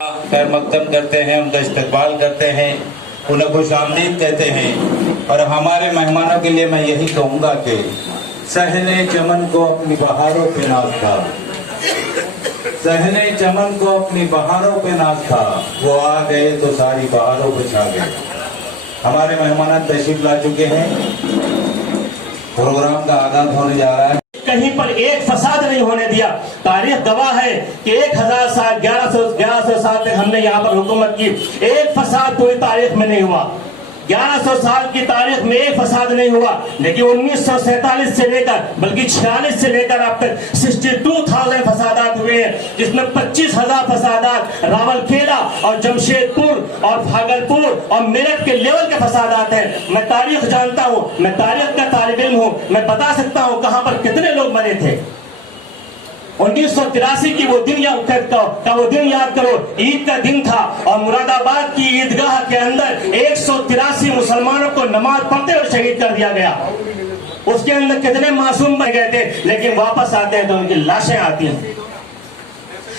खैर मकदम करते हैं, उनका इस्तकबाल करते हैं, उन्हें खुश आमदीद कहते हैं। और हमारे मेहमानों के लिए मैं यही कहूँगा कि सहने चमन को अपनी बहारों पे नाज था, सहने चमन को अपनी बहारों पे नाज था, वो आ गए तो सारी बहारों पे छा गए। हमारे मेहमान तशरीफ ला चुके हैं, प्रोग्राम का आगाज होने जा रहा है। कहीं पर एक फसाद नहीं होने दिया। तारीख गवाह है कि 1000 साल 1100 साल तक हमने यहाँ पर हुकूमत की, एक फसाद पूरी तारीख में नहीं हुआ। 1100 साल की तारीख में एक फसाद नहीं हुआ, लेकिन 1947 से लेकर बल्कि 46 से लेकर अब तक 62,000 फसादात हुए हैं, जिसमें 25,000 फसादात रावलकेला और जमशेदपुर और भागलपुर और मेरठ के लेवल के फसादात हैं। मैं तारीख जानता हूँ, मैं तारीख का तालिब इल्म हूँ, मैं बता सकता हूँ कहाँ पर कितने लोग मरे थे। 1983 की वो दिन याद करो, ईद का दिन था और मुरादाबाद की ईदगाह के अंदर 183 मुसलमानों को नमाज पढ़ते हुए शहीद कर दिया गया। उसके अंदर कितने मासूम बन गए थे, लेकिन वापस आते हैं तो उनकी लाशें आती हैं।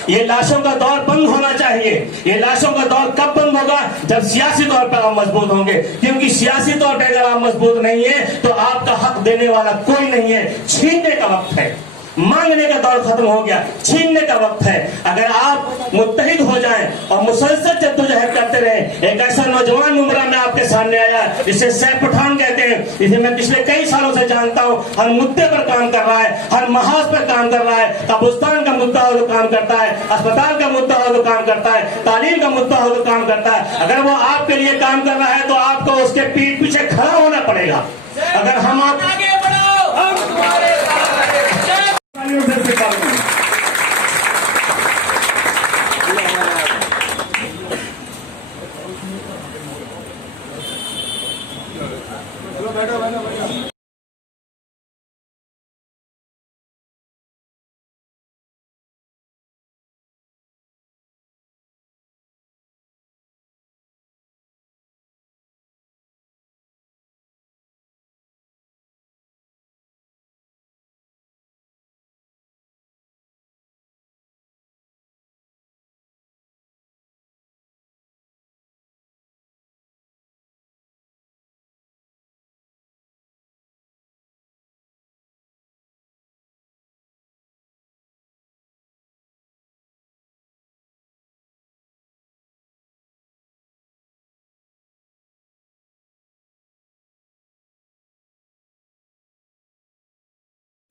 ये लाशों का दौर बंद होना चाहिए। ये लाशों का दौर कब बंद होगा? जब सियासी तौर पर आप मजबूत होंगे, क्योंकि सियासी तौर पर अगर आप मजबूत नहीं है तो आपका हक देने वाला कोई नहीं है। छीनने का वक्त है, मांगने का दौर खत्म हो गया, छीनने का वक्त है। अगर आप मुत्तहिद हो जाएं और मुसलसल जद्दोजहद करते रहें। एक ऐसा नौजवान मुमरा में आपके सामने आया जिसे सैफ पठान कहते हैं, जिसे मैं पिछले कई सालों से जानता हूं। हर मुद्दे पर काम कर रहा है, हर महाज पर काम कर रहा है। कब्रिस्तान का मुद्दा हो तो काम करता है, अस्पताल का मुद्दा हो तो काम करता है, तालीम का मुद्दा हो तो काम करता है। अगर वो आपके लिए काम कर रहा है तो आपको उसके पीठ पीछे खड़ा होना पड़ेगा। अगर हम आप आगे बढ़ो, हम तुम्हारे साथ हैं।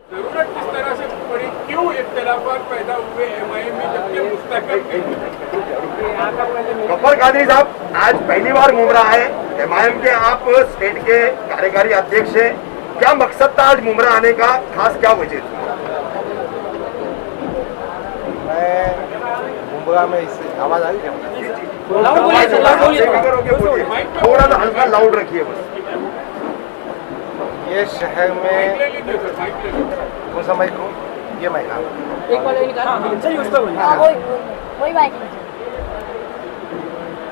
जरूरत किस तरह से पड़ी, क्यों इख्तिलाफात पैदा हुए एमआईएम में, जबकि मुस्तकिल गफ्फार कादरी साहब आज पहली बार मुमरा आए एमआईएम के, आप स्टेट के कार्यकारी अध्यक्ष हैं, क्या मकसद था आज मुमरा आने का, खास क्या वजह थी? मैं मुमरा में इस आवाज आ रही है, थोड़ा सा हल्का लाउड रखिए बस। ये शहर में कौन सा माइक लूं? ये माइक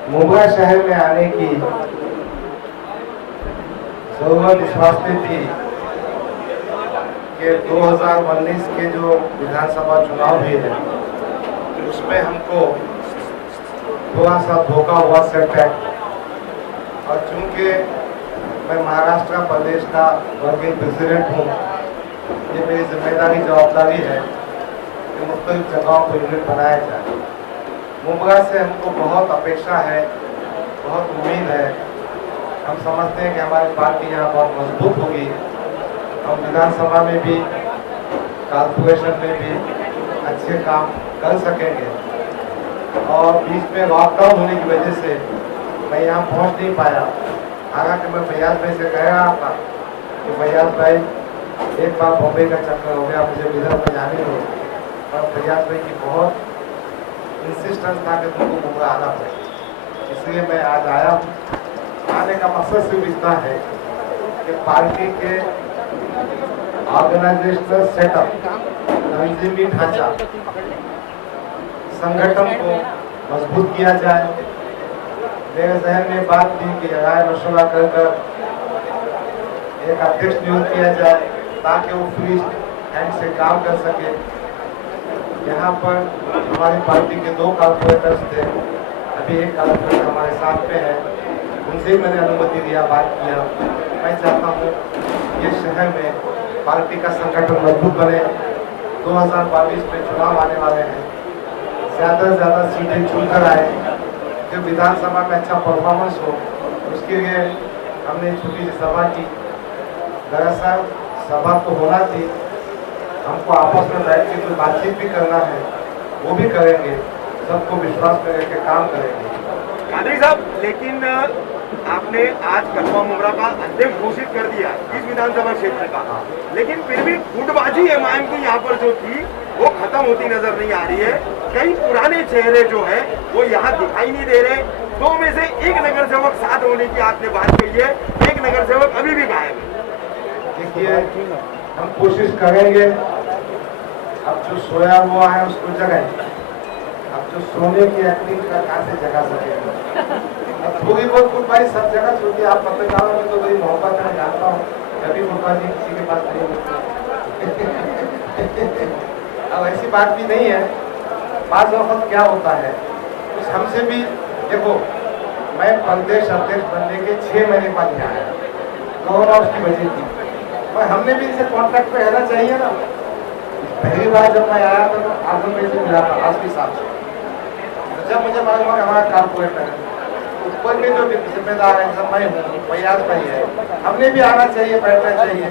मुंबई शहर में आने की जरूरत इस वास्ते थी कि 2019 के जो विधानसभा चुनाव हुए हैं उसमें हमको थोड़ा सा धोखा हुआ सेटबैक, और चूंकि मैं महाराष्ट्र प्रदेश का वर्किंग प्रेसिडेंट हूँ, ये मेरी जिम्मेदारी जवाबदारी है कि मुख्तलिफ जगहों पर यूनिट बनाया जाए। मुंबई से हमको बहुत अपेक्षा है, बहुत उम्मीद है। हम समझते हैं कि हमारी पार्टी यहाँ बहुत मजबूत होगी। हम विधानसभा में भी, कॉर्पोरेशन में भी अच्छे काम कर सकेंगे। और बीच में लॉकडाउन होने की वजह से मैं यहाँ पहुँच नहीं पाया। हालांकि मैं फैयाज भाई से कह रहा था कि फैयाज भाई एक बार बॉम्बे का चक्कर हो गया, मुझे विदर्भ में जाने दो, और फैयाज भाई की बहुत इंसिस्टेंस था कि तुमको मुंबई आना पड़े, इसलिए मैं आज आया हूँ। आने का मकसद सिर्फ इतना है कि पार्टी के ऑर्गेनाइजेशनल सेटअप, तंजीमी ढांचा, संगठन को मजबूत किया जाए। मेरे जहन में बात थी कि राय मशवरा कर एक अध्यक्ष नियुक्त किया जाए ताकि वो फ्री हैंड से काम कर सके। यहाँ पर हमारी पार्टी के 2 कॉर्पोरेटर्स थे, अभी एक कलेक्टर हमारे साथ में है, उनसे ही मैंने अनुमति दिया, बात किया। मैं चाहता हूँ ये शहर में पार्टी का संगठन मजबूत बने। 2022 में चुनाव आने वाले हैं, ज़्यादा से ज़्यादा सीटें चुनकर आए, जो विधानसभा में अच्छा परफॉर्मेंस हो। उसके लिए हमने छोटी सी सभा की। दरअसल सभा तो होना थी, हमको आपस में बैठ के कोई बातचीत भी करना है, वो भी करेंगे, सबको विश्वास में रख के काम करेंगे। कादरी साहब, लेकिन आपने आज कस्बा मुमरा का अध्यक्ष घोषित कर दिया इस विधानसभा क्षेत्र का, लेकिन फिर भी गुटबाजी एमआईएम की यहाँ पर जो थी वो खत्म होती नजर नहीं आ रही है। कई पुराने चेहरे जो है वो यहाँ दिखाई नहीं दे रहे। 2 में से एक नगर सेवक साथ होने की आपने बात कही है, एक नगर सेवक अभी भी गायब है। देखिए, हम कोशिश करेंगे, अब जो सोया हुआ है उसको जगाएं। अब जो सोने की एक्टिंग का कहाँ से जगा सकेंगे? अब थोड़ी बहुत गुटबाजी सब जगह चलती है। आप पत्रकारों में तो बड़ी मोहब्बत में जानता हूँ, कभी गुटबाजी किसी के पास नहीं होती। अब ऐसी बात भी नहीं है। बात वक्त क्या होता है, कुछ हमसे भी देखो, मैं प्रदेश अध्यक्ष बनने के 6 महीने बाद यहाँ आया, कोरोना उसकी वजह थी, और हमने भी इनसे कॉन्टैक्ट पे रहना चाहिए ना। पहली बार जब मैं आया था तो आजम भाई से मिला था, आजमी साहब से। तो जब मुझे मालूम हुआ हमारा कारपोरेटर है, ऊपर के जो जिम्मेदार है, सब मैं हूँ, फैयाज भाई है, हमने भी आना चाहिए, बैठना चाहिए,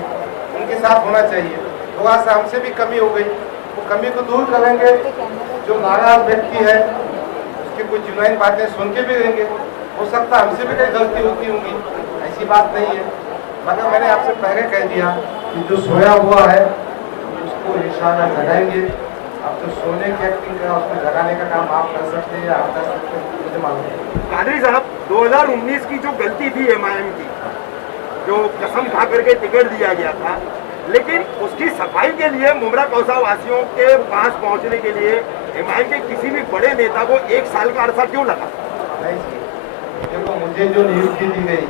उनके साथ होना चाहिए। थोड़ा सा हमसे भी कमी हो गई, वो कमी को दूर करेंगे। जो नाराज व्यक्ति है उसकी कुछ जुनैन बातें सुन के भी रहेंगे। हो सकता है हमसे भी कई गलती होती होंगी, ऐसी बात नहीं है, मगर मैंने आपसे पहले कह दिया कि जो सोया हुआ है उसको इंशाल्लाह जगाएंगे। अब जो सोने की एक्टिंग का उसको जगाने का काम आप कर सकते हैं या आप कर सकते हैं, मुझे मालूम है। कादरी साहब, 2019 की जो गलती थी एमआईएम की, जो कसम खा करके टिकट दिया गया था, लेकिन उसकी सफाई के लिए मुमरा कौसा वासियों के पास पहुंचने के लिए एमआईएम के किसी भी बड़े नेता को 1 साल का अरसा क्यों लगा? नहीं जी, देखो, मुझे जो नियुक्ति दी गई,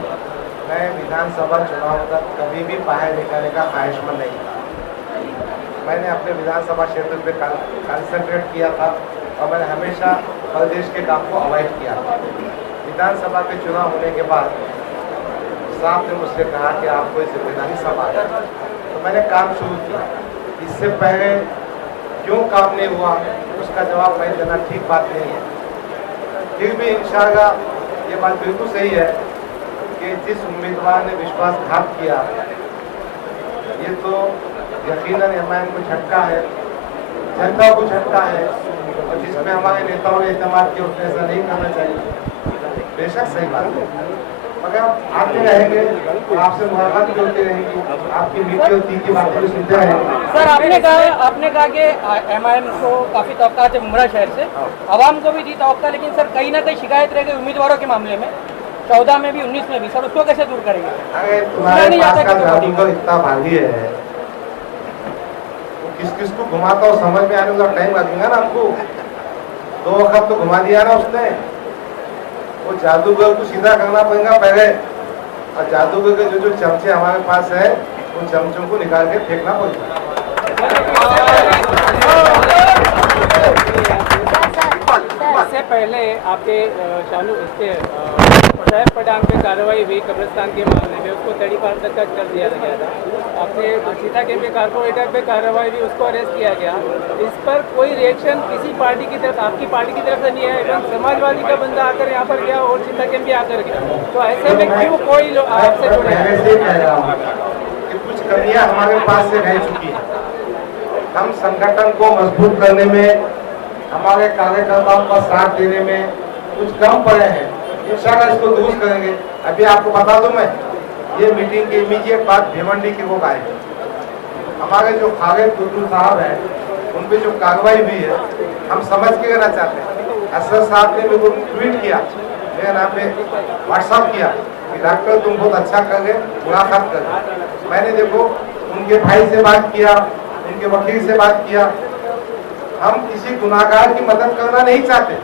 मैं विधानसभा चुनाव तक कभी भी बाहर निकलने का ख्वाहिशमंद नहीं था। मैंने अपने विधानसभा क्षेत्र पे कंसंट्रेट किया था और मैंने हमेशा प्रदेश के काम को अवॉइड किया था। विधानसभा के चुनाव होने के बाद साहब ने मुझसे कहा कि आपको इस जिम्मेदारी संभालना है, तो मैंने काम शुरू किया। इससे पहले क्यों काम नहीं हुआ उसका जवाब मैं देना ठीक बात नहीं है। फिर भी इंशाअल्लाह ये बात बिल्कुल सही है कि जिस उम्मीदवार ने विश्वासघात किया, ये तो यकीनन एमआईएम को झटका है, जनता को झटका है, और जिसमें हमारे नेताओं ने इस्तेमाल किया उसने ऐसा नहीं करना चाहिए। बेशक सही बात है, मगर आते रहेंगे और आपसे मुलाकात भी होती रहेगी, आपकी मीठी और तीखी बातें भी सुनते रहेंगे। सर, आपने कहा कि एमआईएम को काफी तवक्का है मुमरा शहर से, आवाम को भी दी तवक्का, लेकिन सर कहीं ना कहीं शिकायत रह गई उम्मीदवारों के मामले में, 14 में भी 19 में भी। सर उसको कैसे दूर करेंगे? अरे तुम्हारे पास का जादूगर इतना भारी है, किस किस को घुमाता हो समझ में आने का टाइम लगेगा ना हमको। 2 वक्त तो घुमा दिया ना उसने, वो जादूगर को सीधा करना पड़ेगा पहले, और जादूगर के जो चमचे हमारे पास है उन चमचों को निकाल के फेंकना पड़ेगा। इससे पहले आपके शानू इसके साहब पठान पे कार्रवाई हुई कब्रिस्तान के मामले में, उसको तड़ीपार तक कर दिया गया था। आपने सीता के पे कारपोरेटर पे कार्रवाई हुई, उसको अरेस्ट किया गया। इस पर कोई रिएक्शन किसी पार्टी की तरफ, आपकी पार्टी की तरफ से नहीं है, एवं समाजवादी का बंदा आकर यहाँ पर गया और सीता के भी आकर गया, तो ऐसे में क्यों कोई लोग आपसे जुड़े? पहले से कह रहा हूँ कि कुछ कमियां हमारे पास से रह चुकी है। हम संगठन को मजबूत करने में, हमारे कार्यकर्ताओं का साथ देने में कुछ कम पड़े हैं। इंशाल्लाह इसको दुरुस्त करेंगे। अभी आपको बता दूं, मैं ये मीटिंग के इमीडिएट बाद भिवंडी के लोग आए, हमारे जो खालिद टुटू साहब हैं उन पे जो कार्रवाई हुई है हम समझ के लेना चाहते हैं। असर साहब ने मेरे को ट्वीट किया, मेरे नाम पे व्हाट्सअप किया कि डॉक्टर तुम बहुत अच्छा कर गए, मुलाकात कर गए। मैंने देखो उनके भाई से बात किया, उनके वकील से बात किया। हम किसी गुनाहगार की मदद करना नहीं चाहते,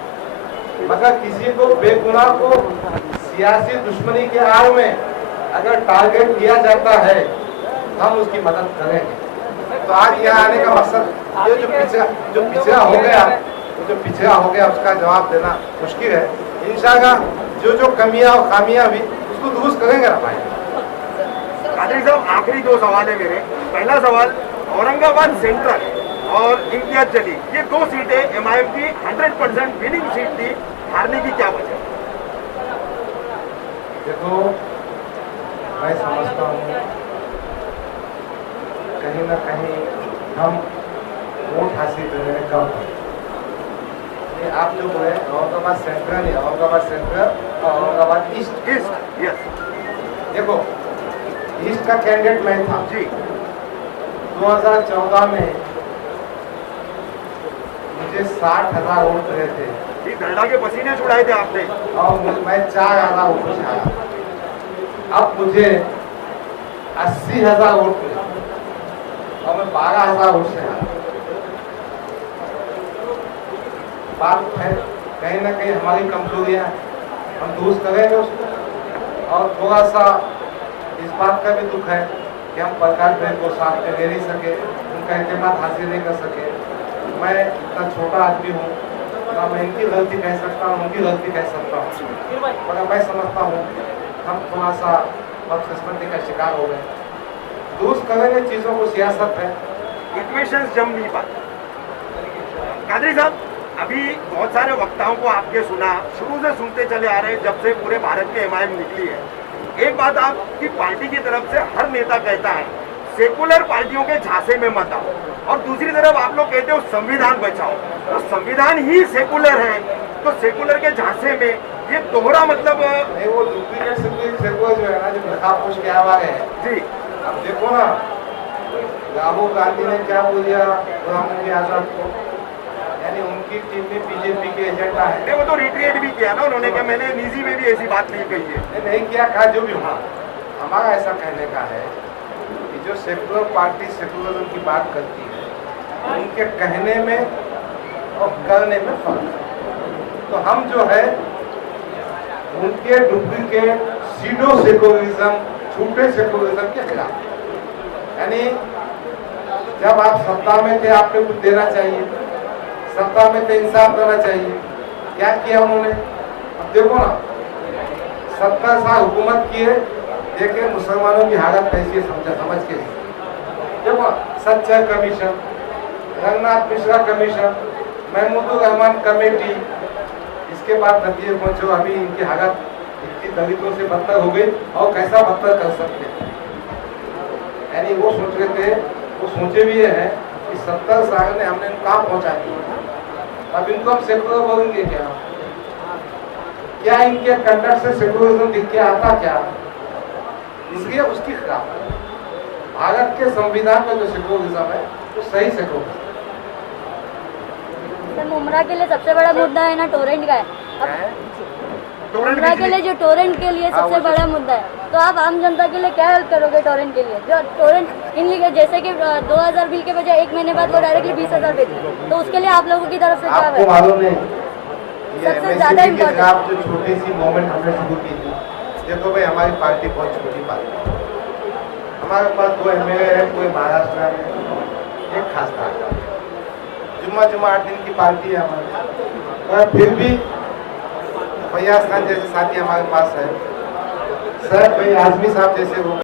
मगर किसी को बेगुनाह को सियासी दुश्मनी के आड़ में अगर टारगेट किया जाता है हम उसकी मदद करेंगे। तो आज यहाँ आने का मकसद ये जो पिछड़ा हो गया तो जो पिछड़ा हो गया उसका जवाब देना मुश्किल है। इंशाल्लाह जो कमियां और खामियां भी उसको दुरुस्त करेंगे ना भाई। कादरी साहब, आखिरी 2 सवाल है मेरे। पहला सवाल, औरंगाबाद सेंट्रल और इम्तियाज जली, ये 2 सीटें एमआईएम की 100% विनिंग सीट थी, हारने की क्या वजह? देखो, मैं समझता हूँ कहीं ना कहीं हम वोट हासिल करने में कम है। ये आप जो बोले औरंगाबाद सेंट्रल या औरंगाबाद सेंट्रल और औरंगाबाद ईस्ट। यस, देखो, ईस्ट का कैंडिडेट मैं था जी। 2014 में मुझे 60,000 वोट मिले थे ये धरना के पसीने छुड़ाए थे आपने। और मैं 4,000 वोट से हारा। अब मुझे 80,000 वोट मिले और मैं 12,000 वोट से हारा। बात है कहीं ना कहीं हमारी कमजोरियां हम दुरुस्त करेंगे उसको। और थोड़ा सा इस बात का भी दुख है कि हम प्रकाश भाई को साथ में ले नहीं सके, उनका एतमाद हासिल नहीं कर सके। मैं इतना छोटा आदमी हूँ, ना मैं इनकी गलती कह सकता हूँ, उनकी गलती कह सकता हूँ, मगर मैं समझता हूँ हम थोड़ा सा बदकिस्मती का शिकार हो गए। दुरुस्त करेंगे चीज़ों को, सियासत है, इक्वेशंस जम नहीं पाते। कादरी साहब, अभी बहुत सारे वक्ताओं को आपके सुना, शुरू से सुनते चले आ रहे हैं जब से पूरे भारत में एमआईएम निकली है। एक बात आपकी पार्टी की तरफ से हर नेता कहता है सेकुलर पार्टियों के झांसे में मत आओ, और दूसरी तरफ आप लोग कहते हो संविधान बचाओ। तो संविधान ही सेकुलर है, तो सेकुलर के झांसे में ये दोहरा मतलब नहीं, वो डुप्लीकेट सेकुलर जो है ना, जो नकाबपोश के आवाज है जी। अब देखो ना, राहुल गांधी ने क्या बोल दिया गुलाम नबी आजाद को, यानी उनकी टीम में बीजेपी के एजेंडा है। नहीं, वो तो रिट्रीट भी किया ना उन्होंने, कहा मैंने निजी में भी ऐसी बात नहीं कही है। नहीं किया, कहा जो भी हुआ। हमारा ऐसा कहने का है कि जो सेकुलर पार्टी सेकुलरिज्म की बात करती है, उनके कहने में और करने में फर्क है। तो हम जो है उनके डुप्लीकेट सीडो सेकुलरिज्म, झूठे सेकुलरिज्म के खिलाफ, यानी जब आप सत्ता में थे आपने कुछ देना चाहिए, सत्ता में थे इंसाफ करना चाहिए। क्या किया उन्होंने? अब देखो ना, 70 साल हुकूमत किए, देखे मुसलमानों की हालत कैसी है, समझ के देखो, सच्चा commission, Ranganath Mishra commission, Mahmoodur Rahman committee, इसके बाद नतीजे पहुंचो अभी इनकी हालत इतनी दलितों से बदतर हो गई, और कैसा बदतर कर सकते हैं। यानी वो सोच रहे थे, वो सोचे भी है कि 70 साल ने हमने कहाँ पहुंचा दिया, अब इनको हम सेकुलर बोलेंगे क्या? क्या इनके कंडक्ट से सेकुलरिज्म दिख के आता क्या? इसलिए उसकी खिलाफ भारत के संविधान में जो सेकुलरिज्म है वो सही सेकुलरिज्म। सर, मुमरा के लिए सबसे बड़ा मुद्दा है ना टोरेंट का है। मुमरा के लिए जो टोरेंट के लिए सबसे बड़ा मुद्दा है, तो आप आम जनता के लिए क्या हेल्प करोगे टोरेंट के लिए? जो टोरेंट इन जैसे कि 2000 बिल के बजाय 1 महीने बाद वो डायरेक्टली 20,000 देते, तो उसके लिए आप लोगों की तरफ से क्या आपको मालूम नहीं, ये सबसे ज्यादा MSC के खिलाफ जो छोटी सी मूवमेंट हमने शुरू की थी, देखो भाई हमारी पार्टी बहुत छोटी पार्टी है। हमारे पास 2 MLA है, कोई महाराष्ट्र में, एक खासदार, जुम्मा 8 दिन की पार्टी है हमारी, और फिर भी फैयाज खान जैसे साथी हमारे पास है, सर भाई आजमी साहब जैसे वो